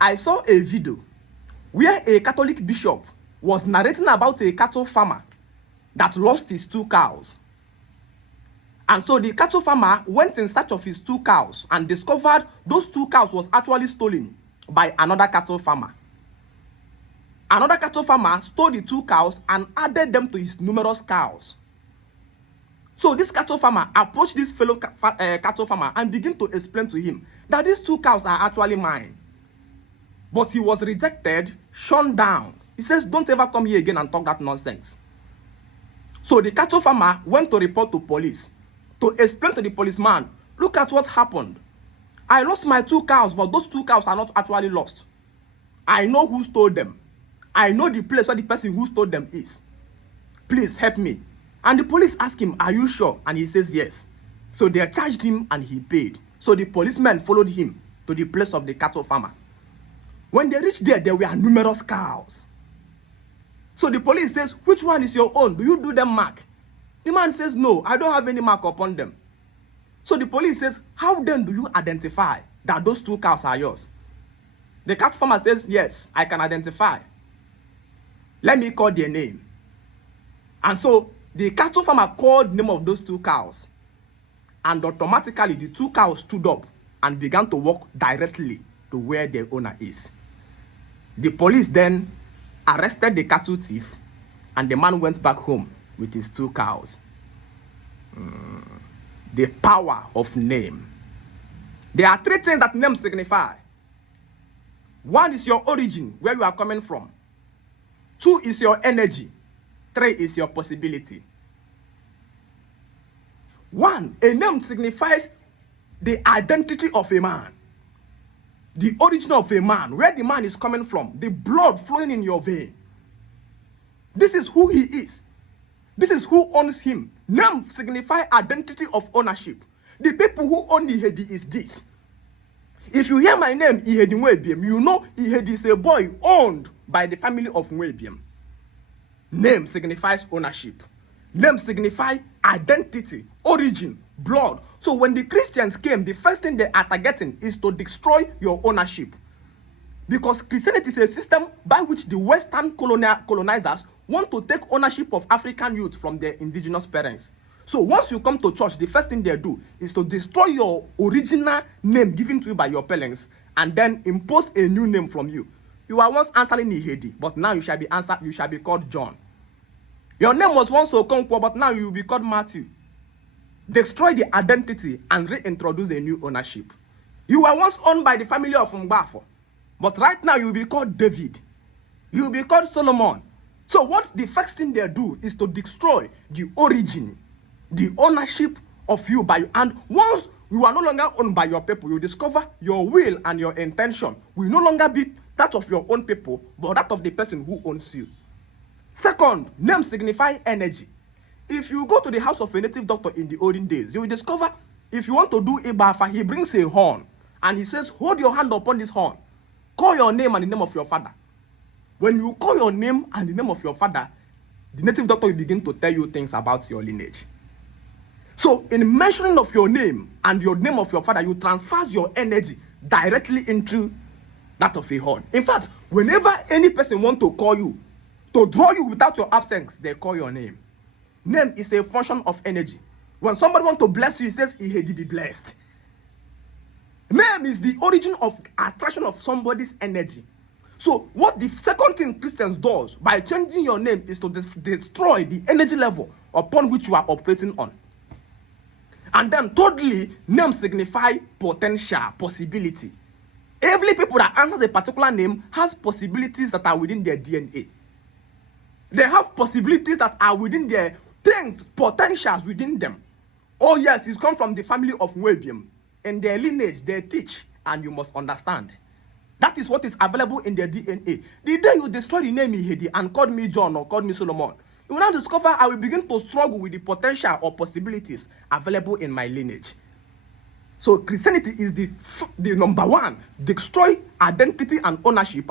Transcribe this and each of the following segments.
I saw a video where a Catholic bishop was narrating about a cattle farmer that lost his 2 cows. And so the cattle farmer went in search of his 2 cows and discovered those 2 cows was actually stolen by another cattle farmer. Another cattle farmer stole the 2 cows and added them to his numerous cows. So this cattle farmer approached this fellow cattle farmer and began to explain to him that these 2 cows are actually mine. But he was rejected, shut down. He says, don't ever come here again and talk that nonsense. So the cattle farmer went to report to police to explain to the policeman, look at what happened. I lost my 2 cows, but those 2 cows are not actually lost. I know who stole them. I know the place where the person who stole them is. Please help me. And the police asked him, are you sure? And he says yes. So they charged him and he paid. So the policemen followed him to the place of the cattle farmer. When they reached there were numerous cows. So the police says, which one is your own? Do you do them mark? The man says, no, I don't have any mark upon them. So the police says, how then do you identify that those 2 cows are yours? The cattle farmer says, yes, I can identify. Let me call their name. And so the cattle farmer called the name of those 2 cows. And automatically the 2 cows stood up and began to walk directly to where their owner is. The police then arrested the cattle thief and the man went back home with his 2 cows. The power of name. There are 3 things that names signify. 1 is your origin, where you are coming from. 2 is your energy. 3 is your possibility. 1, a name signifies the identity of a man. The origin of a man, where the man is coming from, the blood flowing in your vein. This is who he is. This is who owns him. Name signify identity of ownership. The people who own Ihedi is this. If you hear my name, Ihedi Nwebiem, you know Ihedi is a boy owned by the family of Nwebiem. Name signifies ownership. Name signify identity, origin, blood. So when the Christians came, the first thing they are targeting is to destroy your ownership. Because Christianity is a system by which the Western colonizers want to take ownership of African youth from their indigenous parents. So once you come to church, the first thing they do is to destroy your original name given to you by your parents and then impose a new name from you. You are once answering Ihedi, but now you shall be called John. Your name was once Okonkwo, but now you will be called Matthew. Destroy the identity and reintroduce a new ownership. You were once owned by the family of Mgbafo, but right now you will be called David. You will be called Solomon. So what the first thing they do is to destroy the origin, the ownership of you by you. And once you are no longer owned by your people, you discover your will and your intention will no longer be that of your own people, but that of the person who owns you. Second, name signify energy. If you go to the house of a native doctor in the olden days, you will discover if you want to do Ibafa, he brings a horn and he says, hold your hand upon this horn. Call your name and the name of your father. When you call your name and the name of your father, the native doctor will begin to tell you things about your lineage. So in mentioning of your name and your name of your father, you transfer your energy directly into that of a horn. In fact, whenever any person wants to call you, to draw you without your absence, they call your name. Name is a function of energy. When somebody wants to bless you, he says, Ihedi be blessed. Name is the origin of attraction of somebody's energy. So what the second thing Christians does by changing your name is to destroy the energy level upon which you are operating on. And then thirdly, name signify potential, possibility. Every people that answers a particular name has possibilities that are within their DNA. They have possibilities that are within their things, potentials within them. Oh yes, it's come from the family of Nwebiem. In their lineage, they teach, and you must understand. That is what is available in their DNA. The day you destroy the name Ihedi and called me John or called me Solomon, you will now discover I will begin to struggle with the potential or possibilities available in my lineage. So Christianity is the number 1, destroy identity and ownership,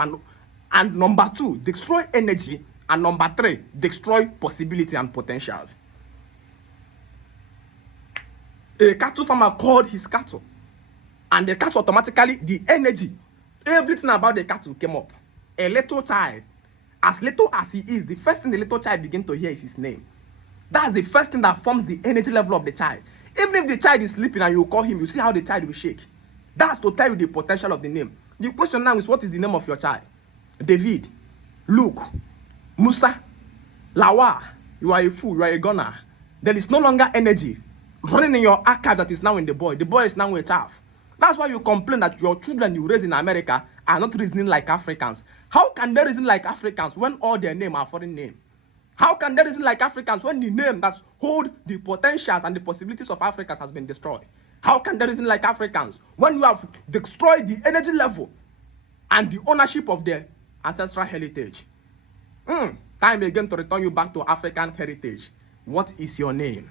and number 2, destroy energy, and number 3, destroy possibility and potentials. A cattle farmer called his cattle, and the cattle automatically, the energy Everything about the cattle came up. A little child, as little as he is, the first thing the little child begins to hear is his name. That's the first thing that forms the energy level of the child. Even if the child is sleeping and you call him, you see how the child will shake. That's to tell you the potential of the name. The question now is, what is the name of your child? David, Luke, Musa, Lawa. You are a fool, you are a gunner. There is no longer energy running in your archive that is now in the boy. The boy is now a child. That's why you complain that your children you raise in America are not reasoning like Africans. How can they reason like Africans when all their names are foreign names? How can they reason like Africans when the name that hold the potentials and the possibilities of Africans has been destroyed? How can they reason like Africans when you have destroyed the energy level and the ownership of their ancestral heritage? Time again to return you back to African heritage. What is your name?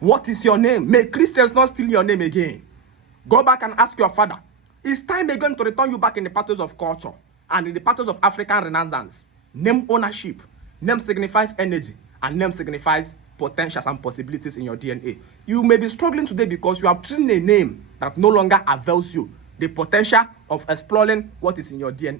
What is your name? May Christians not steal your name again. Go back and ask your father. It's time again to return you back in the pathways of culture and in the pathways of African Renaissance. Name ownership. Name signifies energy, and name signifies potentials and possibilities in your DNA. You may be struggling today because you have chosen a name that no longer avails you the potential of exploring what is in your DNA.